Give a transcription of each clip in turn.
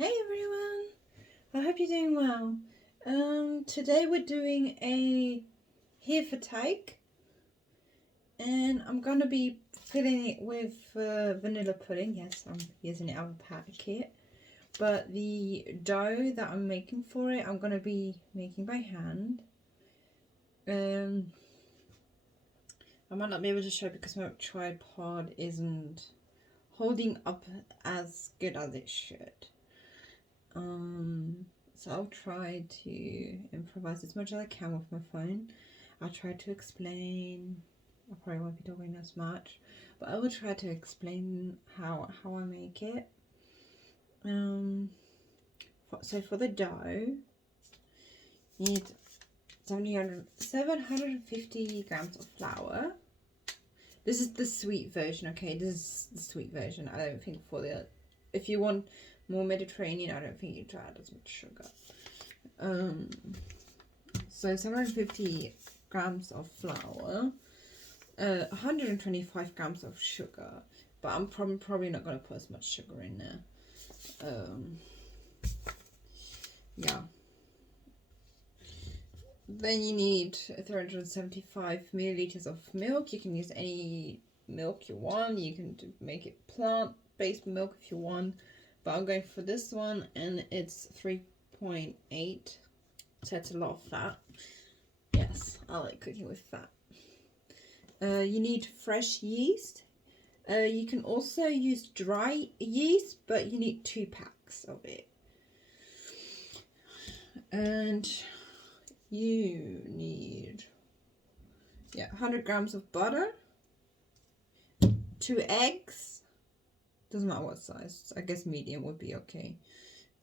Hey everyone, I hope you're doing well. Today we're doing a Hefeteig and I'm gonna be filling it with vanilla pudding. Yes, I'm using it out of a packet. But the dough that I'm making for it, I'm gonna be making by hand. I might not be able to show because my tripod isn't holding up as good as it should. So I'll try to improvise as much as I can with my phone. I'll try to explain. I probably won't be talking as much, but I will try to explain how I make it. So for the dough, you need 750 grams of flour. This is the sweet version, okay? This is the sweet version. I don't think if you want more Mediterranean, I don't think you try as much sugar. So 750 grams of flour, 125 grams of sugar, but I'm probably not going to put as much sugar in there. Yeah. Then you need 375 milliliters of milk. You can use any milk you want. You can make it plant-based milk if you want, but I'm going for this one, and it's 3.8, so it's a lot of fat. Yes, I like cooking with fat. You need fresh yeast. You can also use dry yeast, but you need 2 packs of it. And you need 100 grams of butter, 2 eggs, doesn't matter what size, I guess medium would be okay,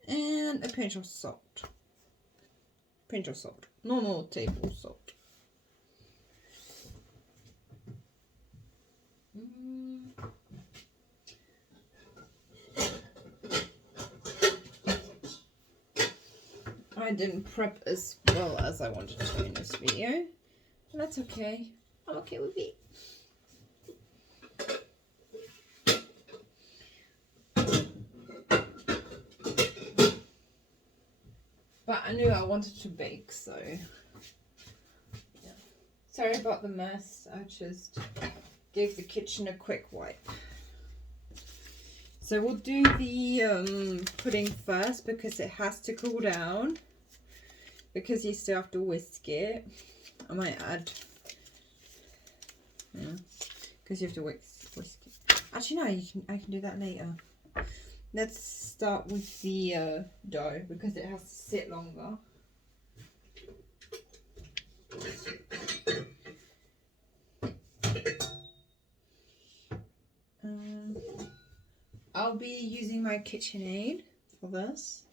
and a pinch of salt. Normal table salt. I didn't prep as well as I wanted to in this video, but that's okay. I'm okay with it. But I knew I wanted to bake, so yeah. Sorry about the mess. I just gave the kitchen a quick wipe. So we'll do the pudding first because it has to cool down. Because you still have to whisk it. I might add, because you have to whisk it. Actually, no, I can do that later. Let's start with the dough because it has to sit longer. I'll be using my KitchenAid for this.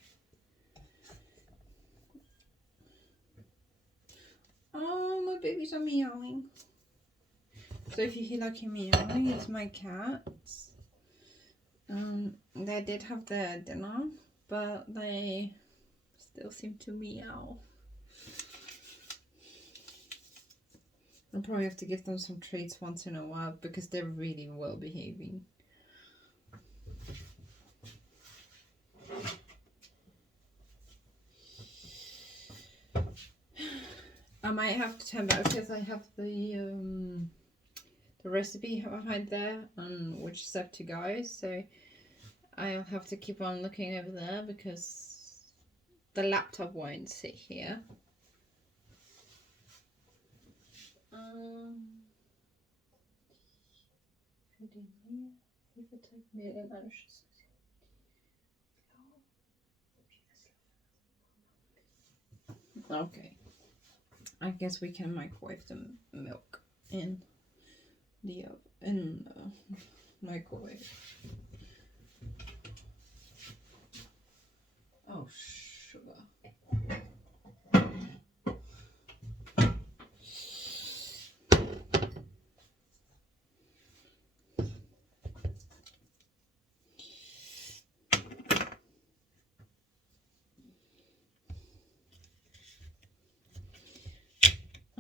Oh, my babies are meowing. So if you hear like a meowing, it's my cats. They did have their dinner, but they still seem to meow. I'll probably have to give them some treats once in a while because they're really well behaving. I might have to turn back because I have the recipe behind there on which step to go, so I'll have to keep on looking over there because the laptop won't sit here. Okay, I guess we can microwave the milk in the microwave. Oh, sugar.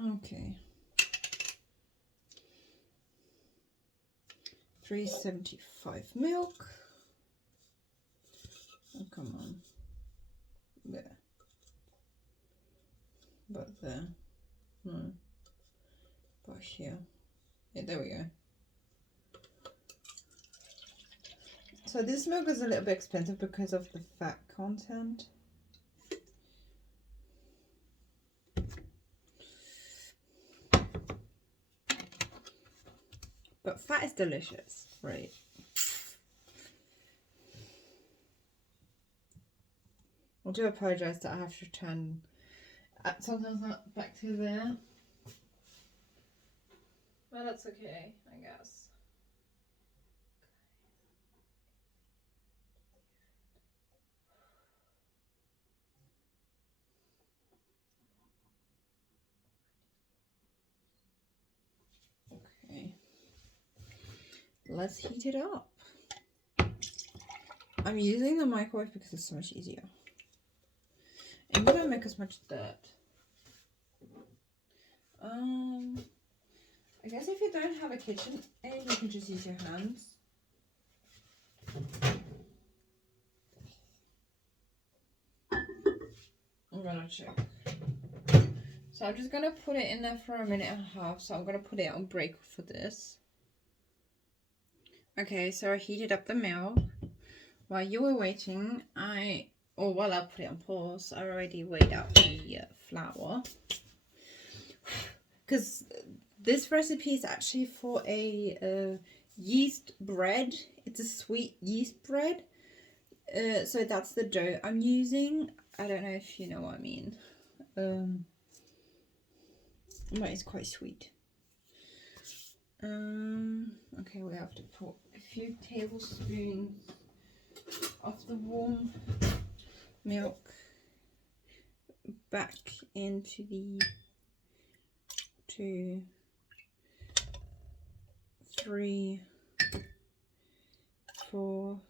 Okay. 375 milk. come on. There. But there. No. But here. Yeah, there we go. So this milk is a little bit expensive because of the fat content. But fat is delicious, right? I do apologise that I have to turn sometimes not back to there. Well, that's okay, I guess. Okay. Let's heat it up. I'm using the microwave because it's so much easier. And we don't make as much dirt. I guess if you don't have a kitchen, you can just use your hands. I'm gonna check. So I'm just gonna put it in there for a minute and a half. So I'm gonna put it on break for this. Okay, so I heated up the milk. While you were waiting, while I put it on pause, I already weighed out the flour. Because this recipe is actually for a yeast bread. It's a sweet yeast bread. So that's the dough I'm using. I don't know if you know what I mean. But it's quite sweet. Okay, we have to put a few tablespoons of the warm milk back into the 2, 3, 4,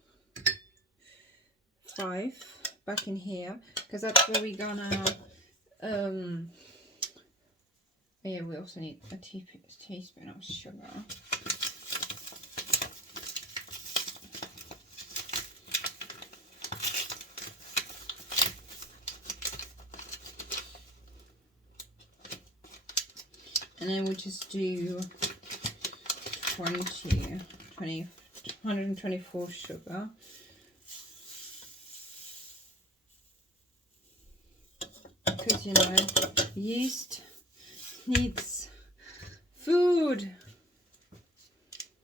5 back in here, because that's where we're gonna yeah, we also need a teaspoon of sugar. And then we just do 124 sugar. Because, you know, yeast needs food.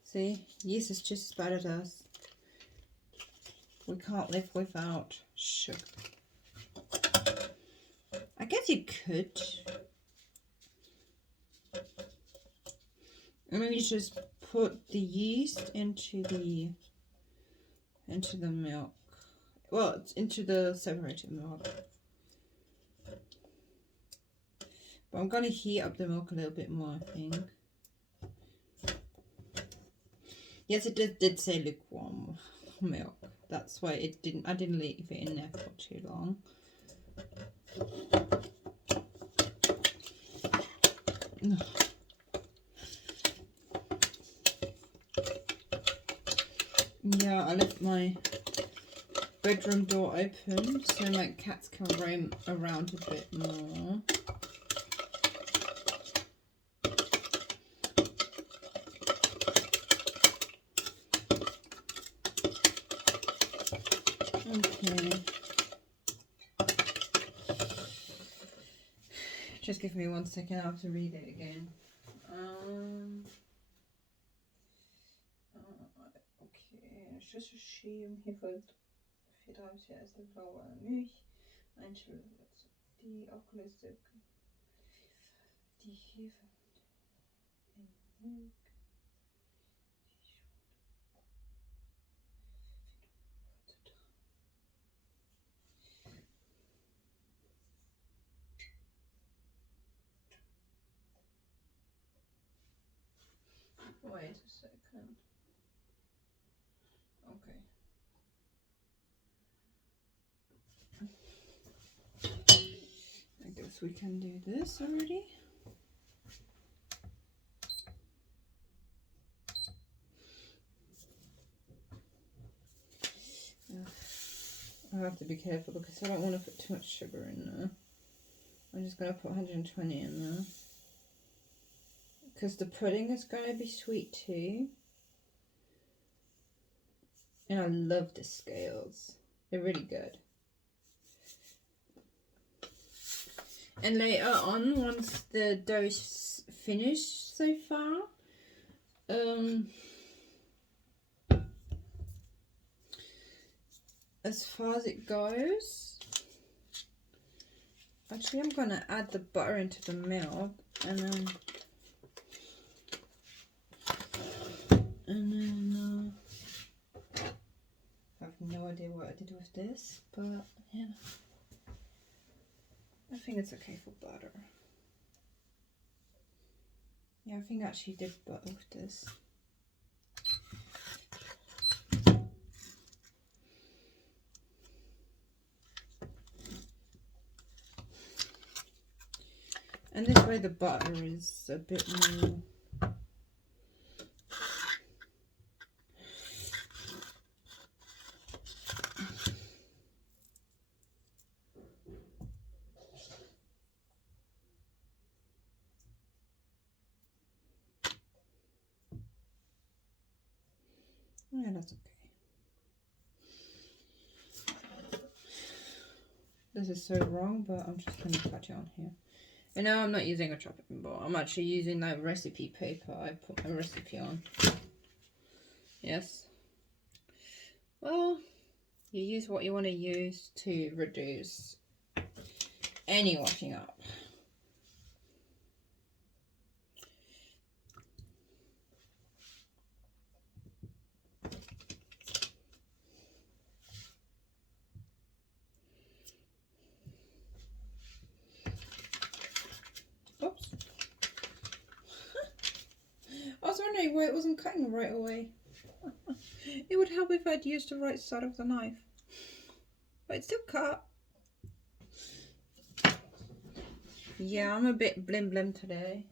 See, yeast is just as bad as us. We can't live without sugar. I guess you could. I mean, you just put the yeast into the milk. Well, it's into the separated milk. But I'm going to heat up the milk a little bit more, I think. Yes, it did say lukewarm milk. That's why I didn't leave it in there for too long. Yeah, I left my bedroom door open so my cats can roam around a bit more. Okay. Just give me 1 second, I have to read it again. Okay, Schüsselchen Hefeteig ist die blaue Milch, die aufgelöste die Hefe in Milch. Wait a second. Okay. I guess we can do this already. I have to be careful because I don't want to put too much sugar in there. I'm just going to put 120 in there. Because the pudding is going to be sweet too. And I love the scales. They're really good. And later on, once the dough is finished so far, as far as it goes, actually I'm gonna add the butter into the milk, and then I have no idea what I did with this, but yeah, I think it's okay for butter. Yeah, I think I actually did butter with this. And this way the butter is a bit more... Yeah, that's okay. This is so wrong, but I'm just going to cut it on here. And now I'm not using a chopping board. I'm actually using that recipe paper I put my recipe on. Yes. Well, you use what you want to use to reduce any washing up. Oops. I was wondering why it wasn't cutting right away. It would help if I'd used the right side of the knife. But it's still cut. Yeah, I'm a bit blim blim today.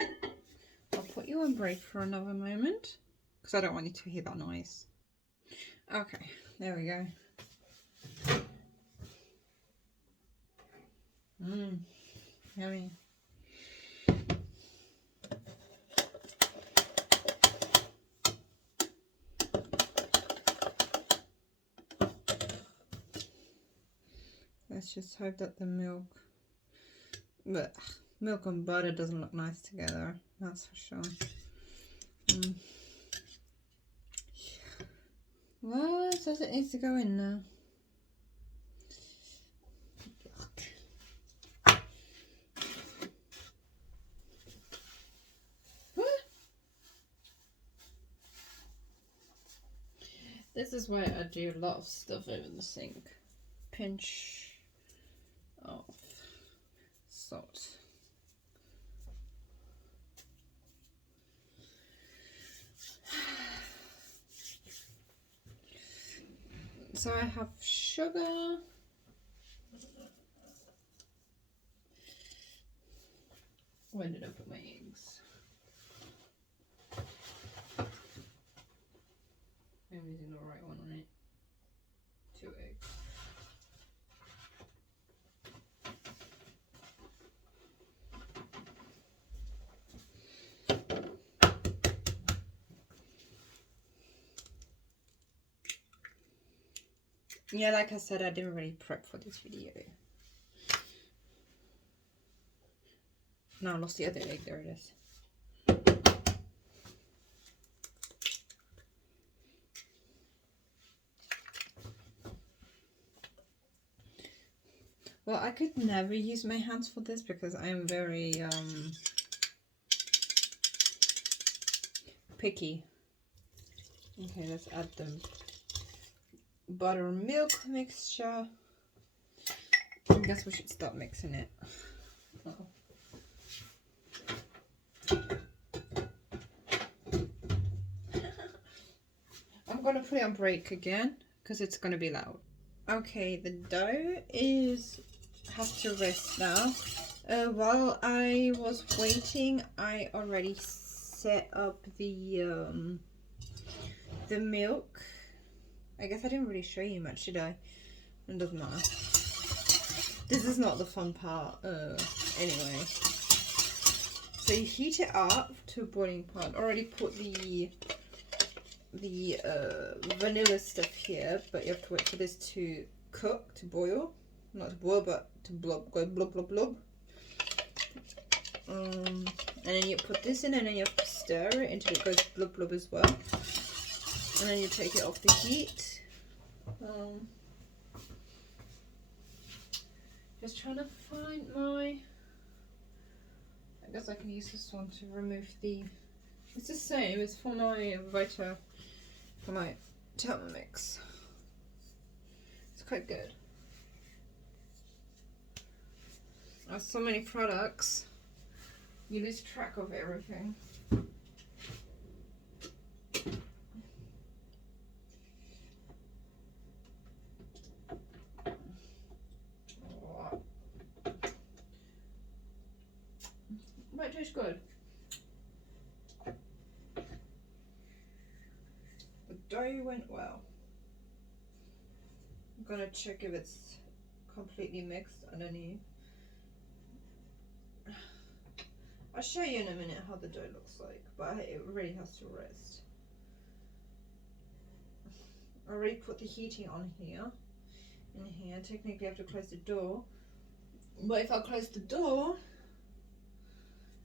I'll put you on break for another moment because I don't want you to hear that noise. Okay, there we go. Yummy. Let's just hope that the milk and butter doesn't look nice together, that's for sure. Well, it says it needs to go in now. This is why I do a lot of stuff over the sink. Pinch of salt. So I have sugar. Where did I put my eggs? I'm using the right one on it. 2 eggs. Yeah, like I said, I didn't really prep for this video. No, I lost the other egg. There it is. Well, I could never use my hands for this because I am very picky. Okay, let's add the butter and milk mixture. I guess we should start mixing it. I'm gonna put it on break again because it's gonna be loud. Okay, the dough has to rest now. While I was waiting, I already set up the milk. I guess I didn't really show you much, did I? It doesn't matter. This is not the fun part. Anyway. So you heat it up to a boiling point. Already put the vanilla stuff here, but you have to wait for this to cook, to boil. Not to boil, but to go blub blub blub. And then you put this in, and then you have to stir it until it goes blub blub as well. And then you take it off the heat. Just trying to find my. I guess I can use this one to remove the. It's the same. It's for my Thermomix. It's quite good. I have so many products. You lose track of everything. But it tastes good. The dough went well. I'm gonna check if it's completely mixed underneath. I'll show you in a minute how the dough looks like, but it really has to rest. I already put the heating on here. In here, technically I have to close the door. But if I close the door,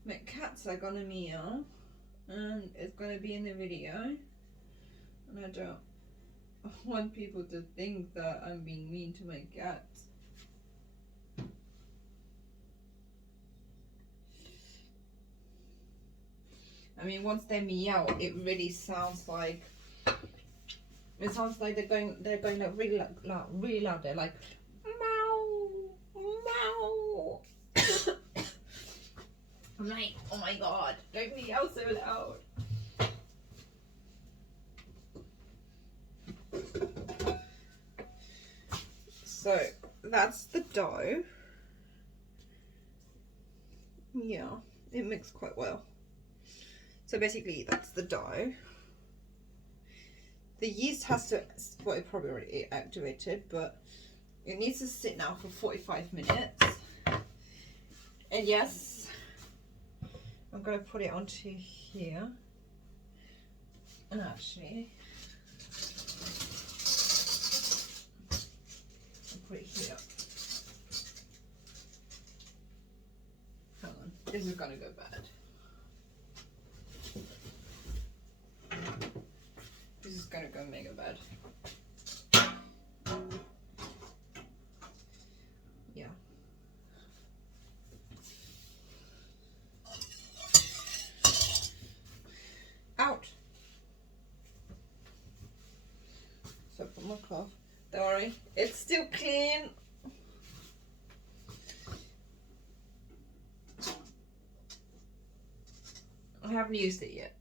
my cats are gonna meow, and it's gonna be in the video. And I don't want people to think that I'm being mean to my cats. I mean, once they meow, it really sounds like they're going like really loud. They're like meow, meow. I'm like, oh my god, don't meow so loud. So that's the dough. Yeah, it mixed quite well. So basically that's the dough. The yeast has to, well, it probably already activated, but it needs to sit now for 45 minutes. And yes, I'm going to put it onto here. And actually, I'll put it here. Hang on, this is going to go bad. This is gonna go mega bad. Yeah. Out. So I put my cloth. Don't worry, it's still clean. I haven't used it yet.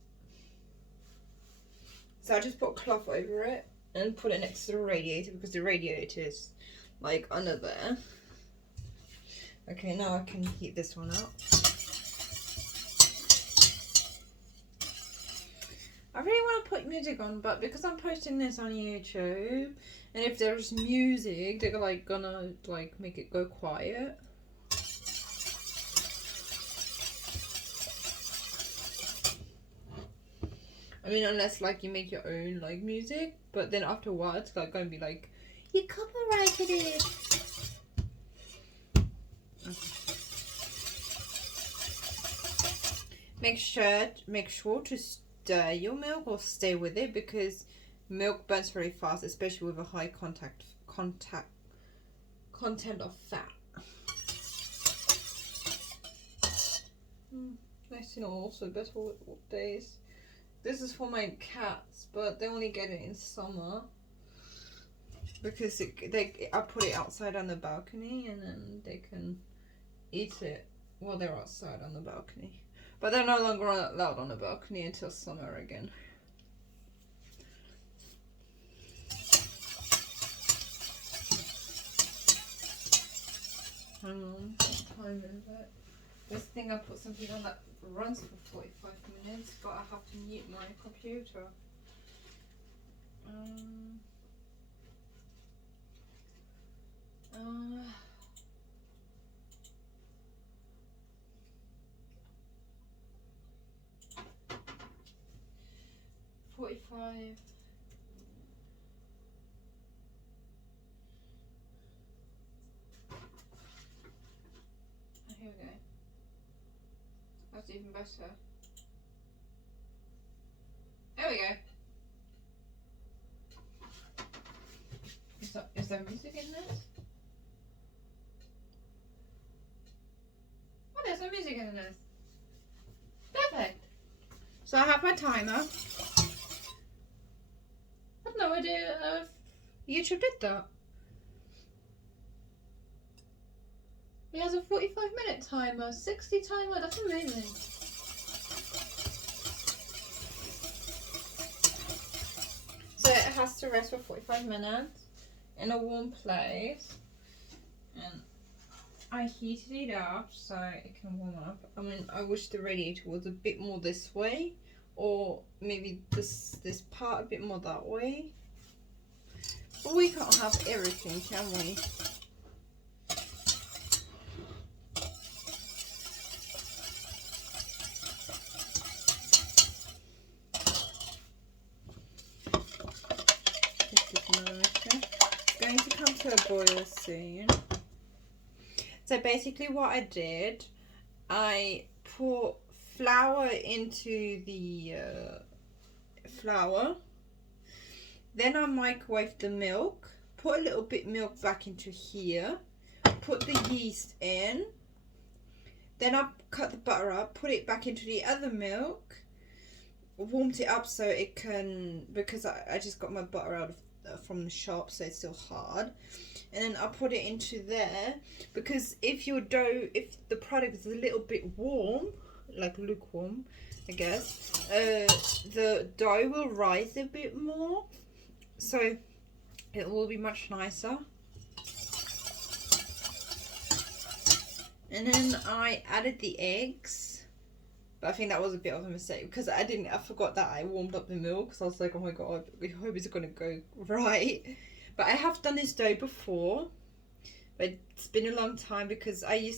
So I just put a cloth over it and put it next to the radiator because the radiator is like under there. Okay, now I can heat this one up. I really want to put music on, but because I'm posting this on YouTube, and if there's music, they're gonna make it go quiet. I mean, unless you make your own music, but then afterwards it's gonna be like, you copyrighted it. Okay. Make sure to stir your milk or stay with it because milk burns very fast, especially with a high content of fat. Nice to know also better what days. This is for my cats, but they only get it in summer because I put it outside on the balcony and then they can eat it while they're outside on the balcony. But they're no longer allowed on the balcony until summer again. Hang on, what time is it? This thing I put something on that runs for 45 minutes, but I have to mute my computer. 45. Oh, here we go. That's even better. There we go. Is there music in this? Oh, there's no music in this. Perfect. So I have my timer. I had no idea YouTube did that. It has a 45-minute timer, 60 timer. That's amazing. So it has to rest for 45 minutes in a warm place, and I heated it up so it can warm up. I mean, I wish the radiator was a bit more this way, or maybe this part a bit more that way. But we can't have everything, can we? It's going to come to a boil soon. So basically what I did, I put flour into the flour. Then I microwaved the milk, put a little bit milk back into here, put the yeast in. Then I cut the butter up, put it back into the other milk, warmed it up so it can, because I just got my butter out from the shop, so it's still hard. And then I put it into there, because if your dough, if the product is a little bit warm, like lukewarm, I guess, the dough will rise a bit more, so it will be much nicer. And then I added the eggs, but I think that was a bit of a mistake because I forgot that I warmed up the milk, because I was like, oh my god, I hope it's gonna go right. But I have done this dough before, but it's been a long time, because I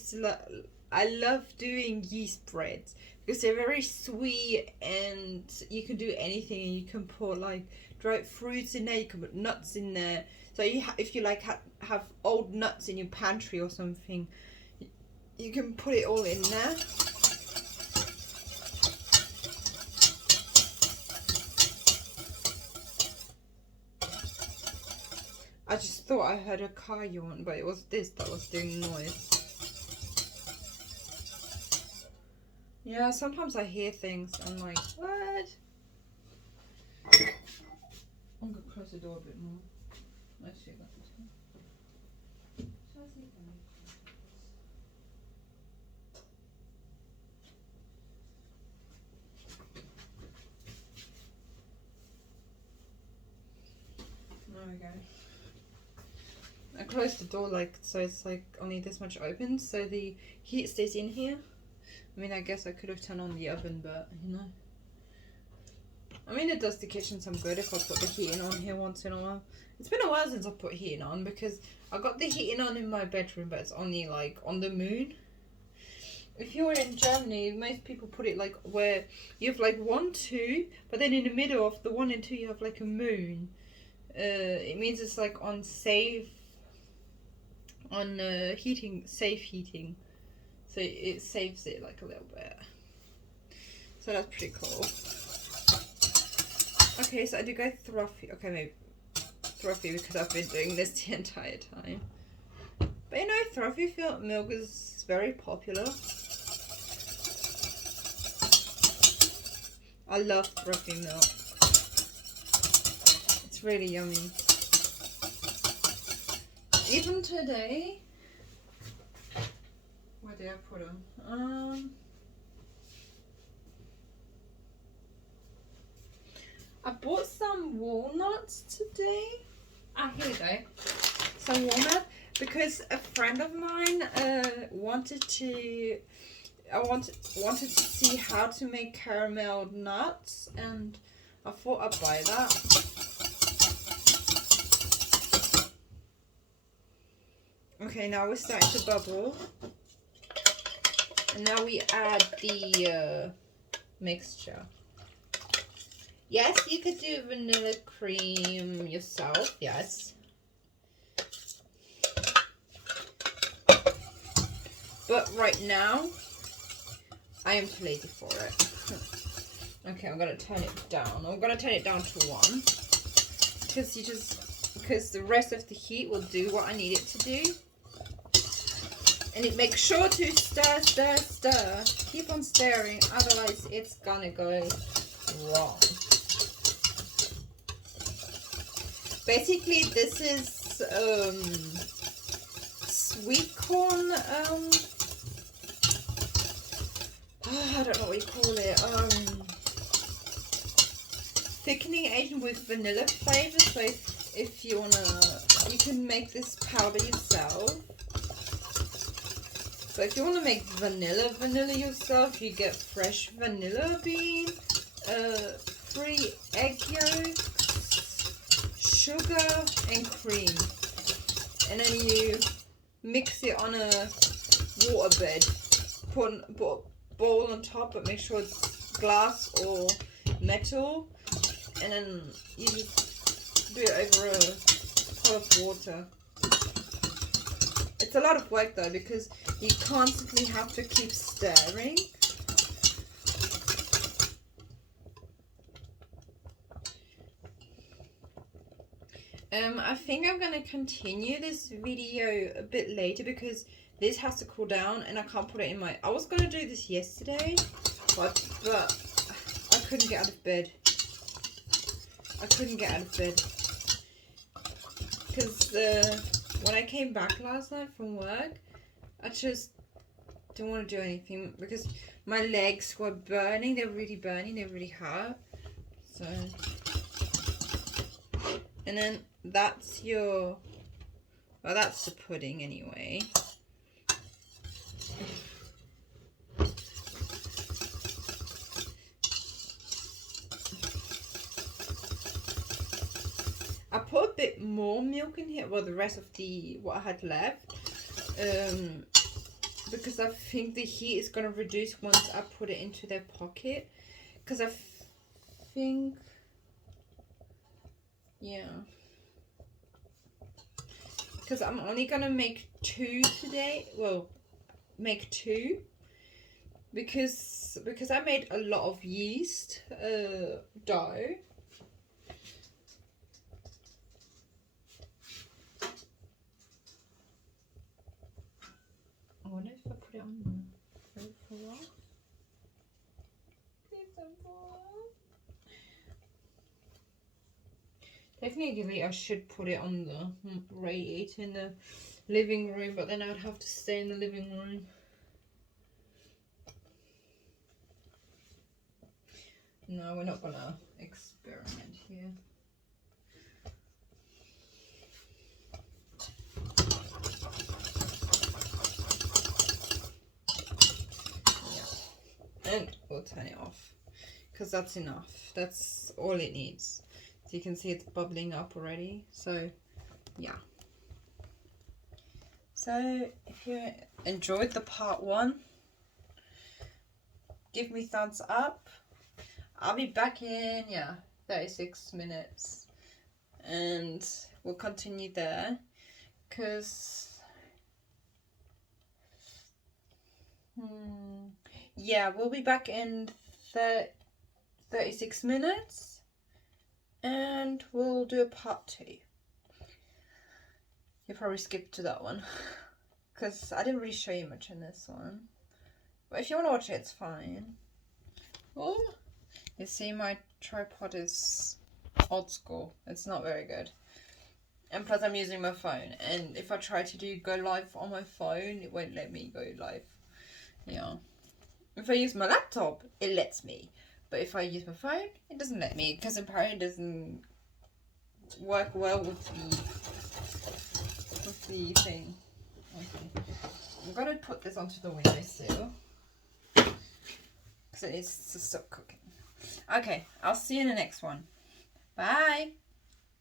love doing yeast breads because they're very sweet and you can do anything, and you can put like dried fruits in there, you can put nuts in there. So if you like have old nuts in your pantry or something, you can put it all in there. I just thought I heard a car yawn, but it was this that was doing noise. Yeah, sometimes I hear things and I'm like, what? I'm gonna close the door a bit more. Let's see that. There we go. I closed the door so it's like only this much open, so the heat stays in here. I mean, I guess I could have turned on the oven, but you know. I mean, it does the kitchen some good if I put the heating on here once in a while. It's been a while since I put heating on, because I got the heating on in my bedroom, but it's only like on the moon. If you're in Germany, most people put it like where you have like 1, 2, but then in the middle of the 1 and 2 you have like a moon. It means it's like on safe heating, so it saves it like a little bit, so that's pretty cool. Okay, so I do go Throfty. Okay, maybe Throfty because I've been doing this the entire time, but you know, Throfty milk is very popular. I love Throfty milk. It's really yummy. Even today, where did I put them? I bought some walnuts today. Here we go. Some walnut, because a friend of mine wanted to see how to make caramel nuts, and I thought I'd buy that. Okay, now we're starting to bubble. And now we add the mixture. Yes, you could do vanilla cream yourself, yes. But right now, I am too lazy for it. Okay, I'm gonna turn it down. I'm gonna turn it down to 1. Because the rest of the heat will do what I need it to do. And it makes sure to stir, stir, stir. Keep on stirring, otherwise it's gonna go wrong. Basically, this is sweet corn. I don't know what you call it. Thickening agent with vanilla flavor. So if you wanna, you can make this powder yourself. So if you want to make vanilla yourself, you get fresh vanilla bean, 3 egg yolks, sugar and cream. And then you mix it on a water bed. Put a bowl on top, but make sure it's glass or metal. And then you just do it over a pot of water. It's a lot of work though, because you constantly have to keep stirring. I think I'm going to continue this video a bit later because this has to cool down and I can't put it in my... I was going to do this yesterday, but I couldn't get out of bed. Because when I came back last night from work, I just didn't want to do anything because my legs were burning. They're really burning. They're really hot. So, and then that's your, well, that's the pudding anyway. I put a bit more milk in here, well, the rest of what I had left, because I think the heat is going to reduce once I put it into their pocket, because I think, yeah, because I'm only going to make 2 today, well, make 2, because I made a lot of yeast dough. I wonder if I put it on the floor. Please don't fall off. Technically, I should put it on the radiator in the living room, but then I'd have to stay in the living room. No, we're not gonna experiment here. And we'll turn it off because that's enough. That's all it needs. So you can see it's bubbling up already. So yeah. So if you enjoyed the part 1, give me thumbs up. I'll be back in 36 minutes and we'll continue there because yeah, we'll be back in 36 minutes and we'll do a part 2. You probably skipped to that one because I didn't really show you much in this one. But if you want to watch it, it's fine. Oh, you see my tripod is old school. It's not very good. And plus I'm using my phone. And if I try to go live on my phone, it won't let me go live. Yeah. If I use my laptop, it lets me. But if I use my phone, it doesn't let me. Because apparently it doesn't work well with the thing. Okay. I'm going to put this onto the windowsill. Because it needs to stop cooking. Okay, I'll see you in the next one. Bye.